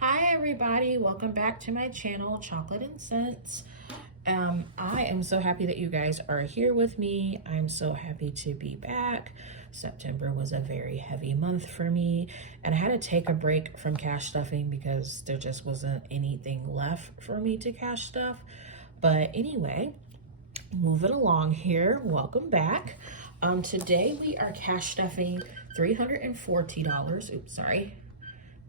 Hi everybody, welcome back to my channel, Chocolate and Scents. I am so happy that you guys are here with me. I'm so happy to be back. September was a very heavy month for me, and I had to take a break from cash stuffing because there just wasn't anything left for me to cash stuff. But anyway, moving along here, welcome back. Today we are cash stuffing $340. Oops, sorry.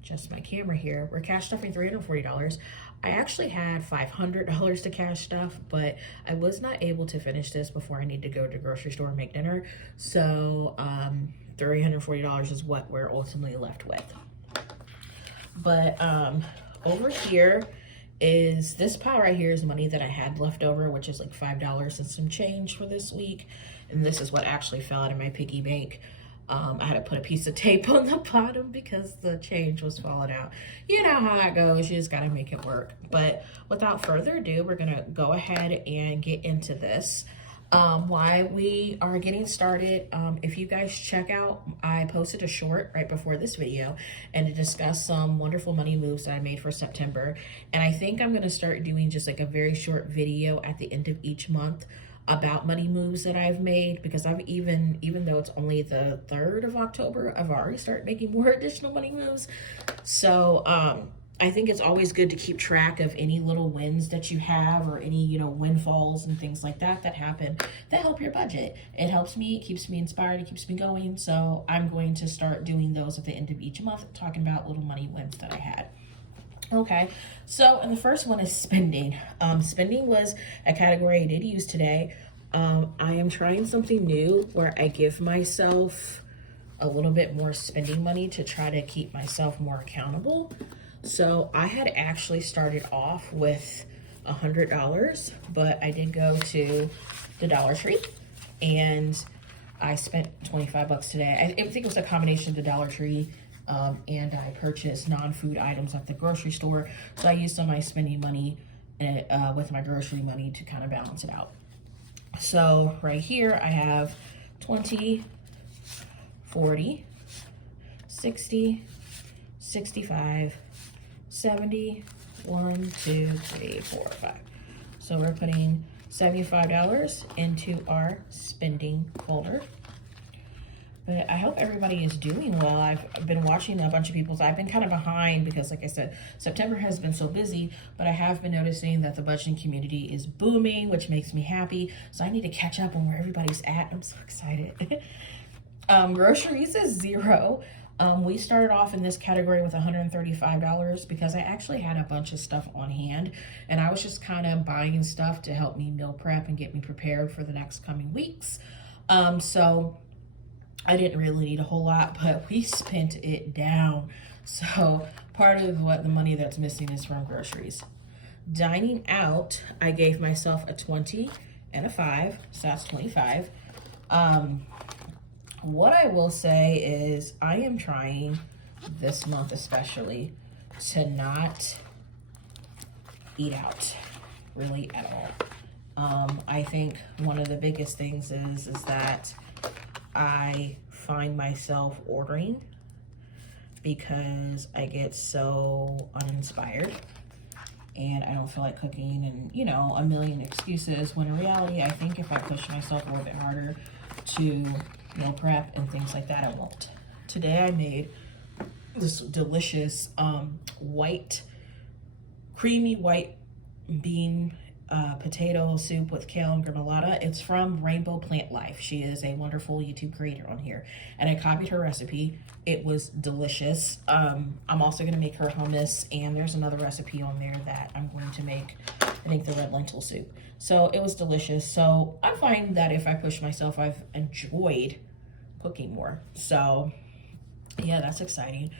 Just my camera here. We're cash stuffing $340. I actually had $500 to cash stuff, but I was not able to finish this before I need to go to the grocery store and make dinner. So $340 is what we're ultimately left with. But over here is this pile right here is money that I had left over, which is like $5 and some change for this week. And this is what actually fell out of my piggy bank. I had to put a piece of tape on the bottom because the change was falling out. You know how that goes. You just got to make it work. But without further ado, we're going to go ahead and get into this. While we are getting started, if you guys check out, I posted a short right before this video and to discuss some wonderful money moves that I made for September. And I think I'm going to start doing just like a very short video at the end of each month about money moves that I've made, because I've even though it's only the 3rd of October, I've already started making more additional money moves. So I think it's always good to keep track of any little wins that you have, or any, windfalls and things like that that happen that help your budget. It helps me, it keeps me inspired, it keeps me going. So I'm going to start doing those at the end of each month, talking about little money wins that I had. Okay, so and the first one is spending. Spending was a category I did use today. I am trying something new where I give myself a little bit more spending money to try to keep myself more accountable. So I had actually started off with $100, but I did go to the Dollar Tree and I spent 25 bucks today. I think it was a combination of the Dollar Tree and I purchased non-food items at the grocery store. So I used some of my spending money with my grocery money to kind of balance it out. So right here I have 20, 40, 60, 65, 70, 1, 2, 3, 4, 5. So we're putting $75 into our spending folder. But I hope everybody is doing well. I've been watching a bunch of people's. I've been kind of behind because, like I said, September has been so busy, but I have been noticing that the budgeting community is booming, which makes me happy. So I need to catch up on where everybody's at. I'm so excited. Groceries is $0. We started off in this category with $135 because I actually had a bunch of stuff on hand and I was just kind of buying stuff to help me meal prep and get me prepared for the next coming weeks. So I didn't really need a whole lot, but we spent it down. So part of what the money that's missing is from groceries. Dining out, I gave myself a 20 and a 5, so that's 25. What I will say is I am trying this month especially to not eat out really at all. I think one of the biggest things is that I find myself ordering because I get so uninspired and I don't feel like cooking and, a million excuses, when in reality, I think if I push myself a little bit harder to meal prep and things like that, I won't. Today I made this delicious creamy white bean potato soup with kale and granola. It's from Rainbow Plant Life. She is a wonderful YouTube creator on here, and I copied her recipe. It was delicious. I'm also going to make her hummus, and there's another recipe on there that I'm going to make, I think the red lentil soup. So it was delicious. So I find that if I push myself, I've enjoyed cooking more. So yeah, that's exciting.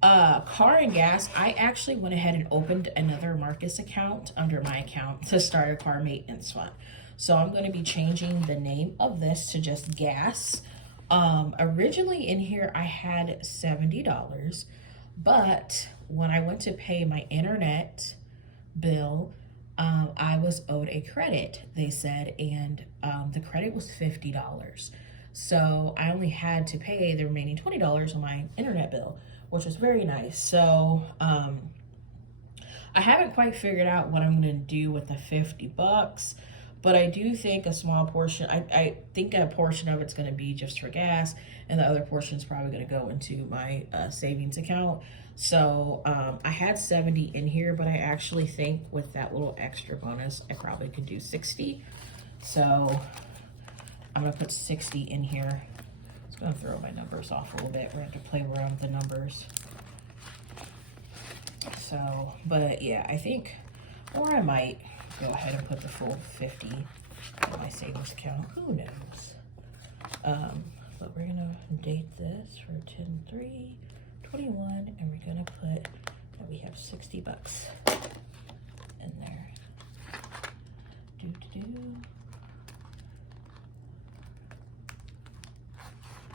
Car and gas, I actually went ahead and opened another Marcus account under my account to start a car maintenance fund. So I'm going to be changing the name of this to just gas. Originally in here I had $70, but when I went to pay my internet bill, I was owed a credit, they said, and the credit was $50. So I only had to pay the remaining $20 on my internet bill, which was very nice. So I haven't quite figured out what I'm gonna do with the 50 bucks, but I do think a small portion, I think a portion of it's gonna be just for gas, and the other portion is probably gonna go into my savings account. So I had 70 in here, but I actually think with that little extra bonus, I probably could do 60. So I'm gonna put 60 in here. It's gonna throw my numbers off a little bit. We're gonna have to play around with the numbers. So, but yeah, I think, or I might go ahead and put the full 50 in my savings account. Who knows? But we're gonna date this for 10/3/21, and we're gonna put that we have 60 bucks in there.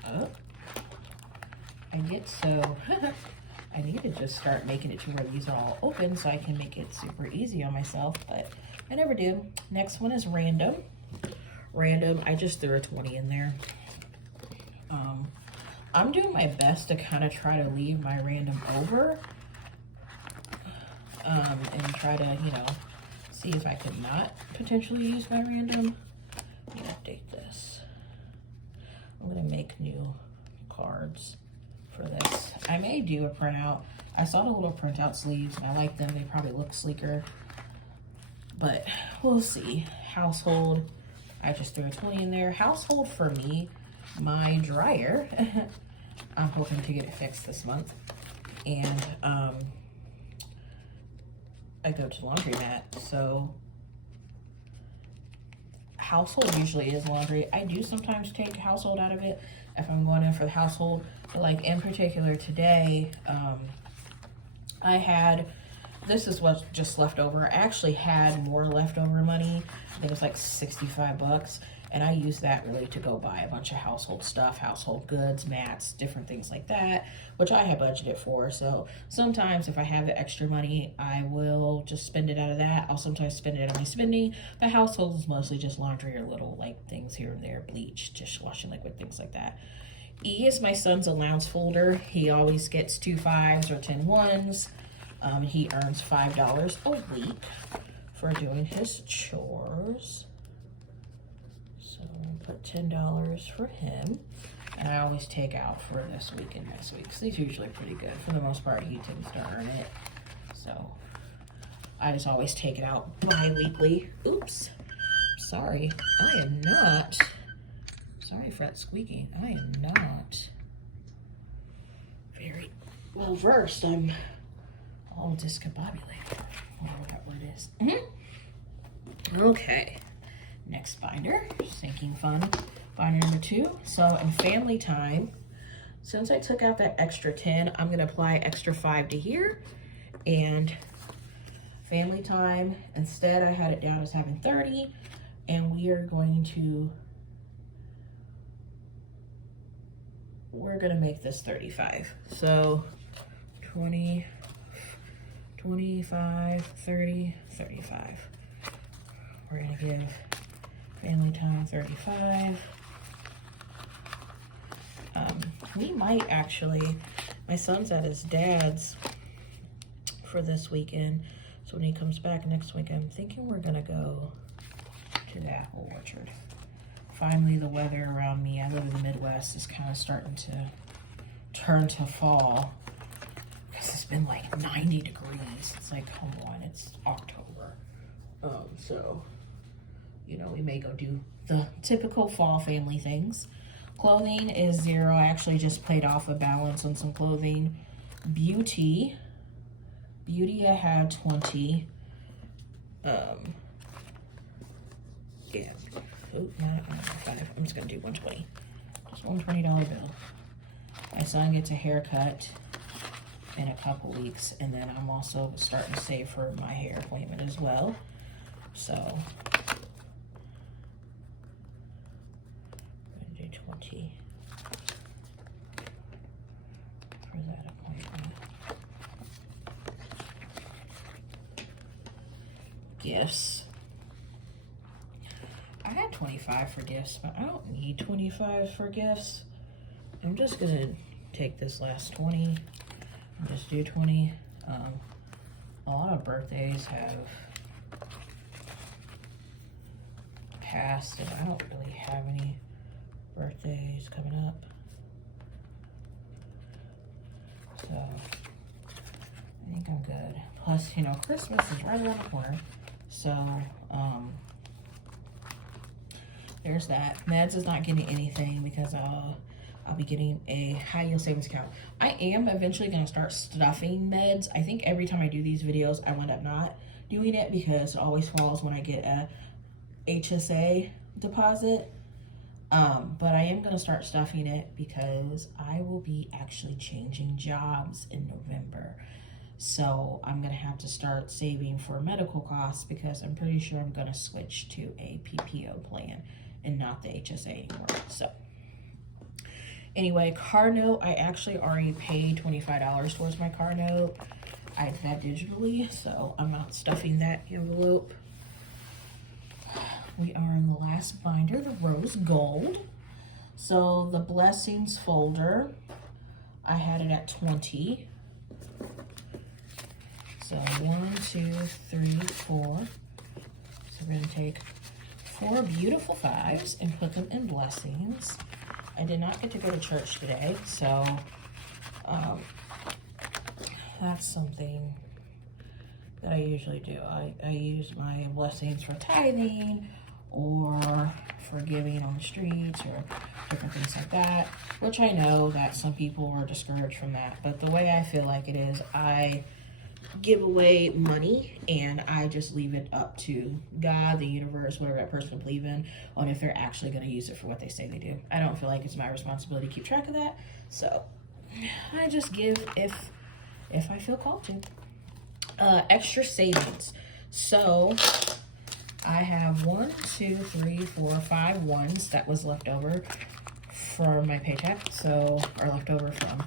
Oh, I get so I need to just start making it to where these are all open so I can make it super easy on myself, but I never do. Next one is random. Random, I just threw a 20 in there. I'm doing my best to kind of try to leave my random over and try to, you know, see if I could not potentially use my random. Let me update this. I'm gonna make new cards for this. I may do a printout. I saw the little printout sleeves and I like them. They probably look sleeker, but we'll see. Household, I just threw a 20 in there. Household for me, my dryer, I'm hoping to get it fixed this month. And I go to laundromat, so household usually is laundry. I do sometimes take household out of it if I'm going in for the household, but like in particular today, I had, this is what's just left over. I actually had more leftover money. I think it was like 65 bucks. And I used that really to go buy a bunch of household stuff, household goods, mats, different things like that, which I had budgeted for. So sometimes if I have the extra money, I will just spend it out of that. I'll sometimes spend it on my spending, but household is mostly just laundry or little like things here and there, bleach, dishwashing liquid, things like that. E is my son's allowance folder. He always gets 2 5s or 10 1s. He earns $5 a week for doing his chores. So we'll put $10 for him. And I always take out for this week and next week. So he's usually pretty good. For the most part, he tends to earn it. So I just always take it out bi-weekly. Oops. Sorry. I am not. Sorry for that squeaking. I am not very well versed. I'm all discombobulated. I don't know what that word is. Okay. Next binder, sinking fund, binder number 2. So in family time, since I took out that extra 10, I'm gonna apply extra 5 to here. And family time, instead I had it down as having 30, and we're gonna make this 35. So 20, 25, 30, 35. We're gonna give family time 35. We might actually, my son's at his dad's for this weekend. So when he comes back next week, I'm thinking we're gonna go to the apple orchard. Finally, the weather around me, I live in the Midwest, is kind of starting to turn to fall. Because it's been like 90 degrees. It's like, come on, it's October. So, you know, we may go do the typical fall family things. Clothing is 0. I actually just played off a balance on some clothing. Beauty I had 20. Yeah. Oh, not 5. I'm just gonna do 120. Just one $20 bill. My son gets a haircut in a couple weeks, and then I'm also starting to save for my hair appointment as well. So I'm gonna do 20 for that appointment. Gifts. I had 25 for gifts, but I don't need 25 for gifts. I'm just gonna take this last 20 Just do 20. A lot of birthdays have passed, and I don't really have any birthdays coming up. So I think I'm good. Plus, you know, Christmas is right around the corner. So, there's that. Meds is not getting anything because I'll be getting a high yield savings account. I am eventually going to start stuffing meds. I think every time I do these videos, I wind up not doing it because it always falls when I get a HSA deposit. But I am going to start stuffing it because I will be actually changing jobs in November. So I'm going to have to start saving for medical costs because I'm pretty sure I'm going to switch to a PPO plan and not the HSA anymore. So anyway, car note, I actually already paid $25 towards my car note. I did that digitally, so I'm not stuffing that envelope. We are in the last binder, the rose gold. So the blessings folder, I had it at 20. So 1, 2, 3, 4. So we're gonna take 4 beautiful 5s and put them in blessings. I did not get to go to church today, so that's something that I usually do. I use my blessings for tithing or for giving on the streets or different things like that, which I know that some people are discouraged from that. But the way I feel like it is, I give away money and I just leave it up to God, the universe, whatever that person believes in, on if they're actually going to use it for what they say they do. I don't feel like it's my responsibility to keep track of that, so I just give if I feel called to. Extra savings. So I have 1, 2, 3, 4, 5 ones that was left over from my paycheck, so or left over from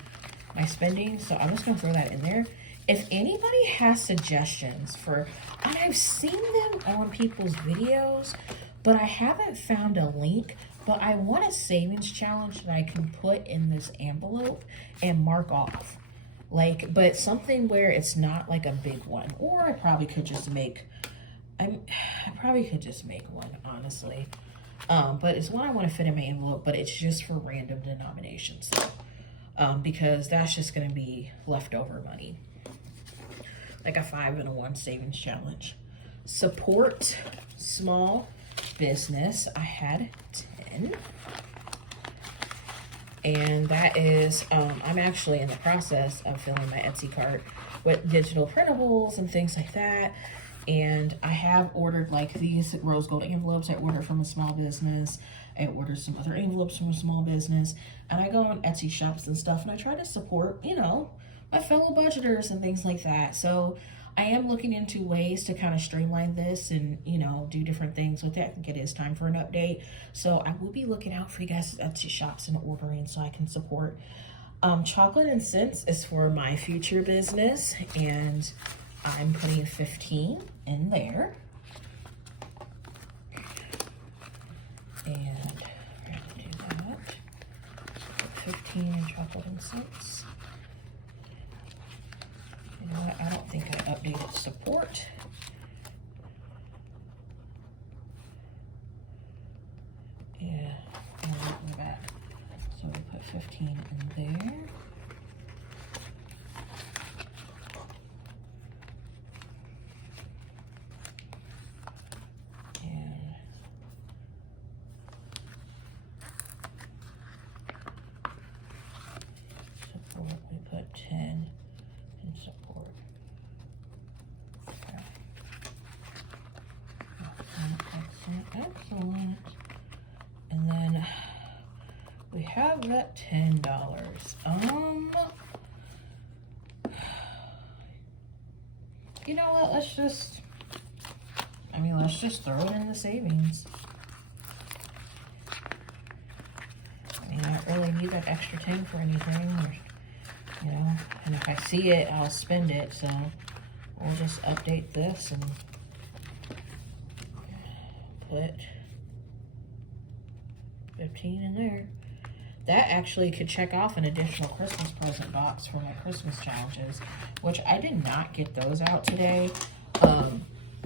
my spending. So I'm just gonna throw that in there. If anybody has suggestions for, and I've seen them on people's videos, but I haven't found a link, but I want a savings challenge that I can put in this envelope and mark off. Like, but something where it's not like a big one. Or I probably could just make, I probably could just make one, honestly. But it's one I want to fit in my envelope, but it's just for random denominations. Because that's just going to be leftover money. Like a 5 and a 1 savings challenge. Support small business. I had 10. And that is, I'm actually in the process of filling my Etsy cart with digital printables and things like that. And I have ordered like these rose gold envelopes. I ordered from a small business. I ordered some other envelopes from a small business. And I go on Etsy shops and stuff, and I try to support, you know, my fellow budgeters and things like that. So I am looking into ways to kind of streamline this and, you know, do different things with it. I think it is time for an update. So I will be looking out for you guys at Etsy shops and ordering so I can support. Chocolate and Scents is for my future business, and I'm putting 15 in there. And we're going to do that. Put 15 in Chocolate and Scents. You know what? I don't think I updated support. Yeah, I'll look in the back. So we put 15 in there. And support, we put 10 in support. Okay. Excellent. And then we have that $10. You know what? Let's just throw it in the savings. I mean, I don't really need that extra 10 for anything, or, you know. And if I see it, I'll spend it. So we'll just update this and put 15 in there. that actually could check off an additional Christmas present box for my Christmas challenges, which I did not get those out today.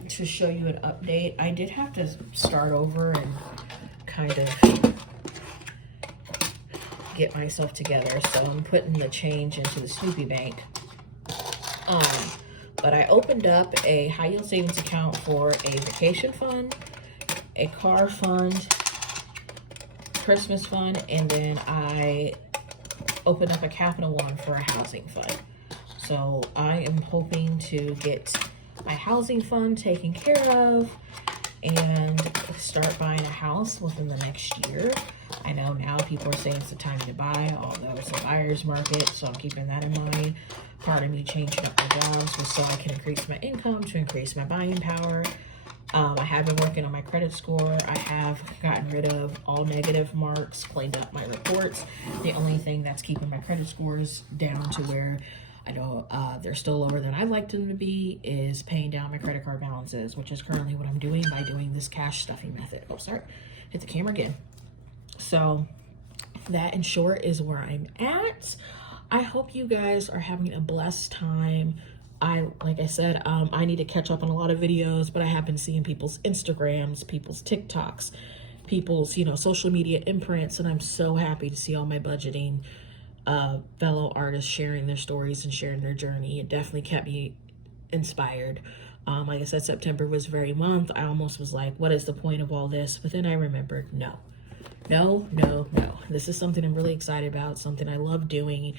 To show you an update, I did have to start over and kind of get myself together, so I'm putting the change into the Snoopy bank. But I opened up a high yield savings account for a vacation fund, a car fund, Christmas fund, and then I opened up a capital one for a housing fund. So I am hoping to get my housing fund taken care of and start buying a house within the next year. I know now people are saying it's the time to buy, although it's a buyer's market, so I'm keeping that in mind. Part of me changing up my jobs was so I can increase my income, to increase my buying power. I have been working on my credit score. I have gotten rid of all negative marks, cleaned up my reports. The only thing that's keeping my credit scores down to where I know they're still lower than I'd like them to be is paying down my credit card balances, which is currently what I'm doing by doing this cash stuffing method. Oh, sorry, hit the camera again. So that in short is where I'm at. I hope you guys are having a blessed time. Like I said, I need to catch up on a lot of videos, but I have been seeing people's Instagrams, people's TikToks, people's, social media imprints, and I'm so happy to see all my budgeting fellow artists sharing their stories and sharing their journey. It definitely kept me inspired. Like I said, September was very month. I almost was like, what is the point of all this? But then I remembered, no. This is something I'm really excited about, something I love doing,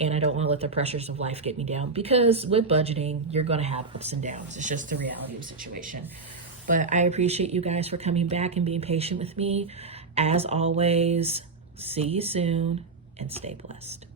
and I don't want to let the pressures of life get me down, because with budgeting, you're going to have ups and downs. It's just the reality of the situation. But I appreciate you guys for coming back and being patient with me. As always, see you soon and stay blessed.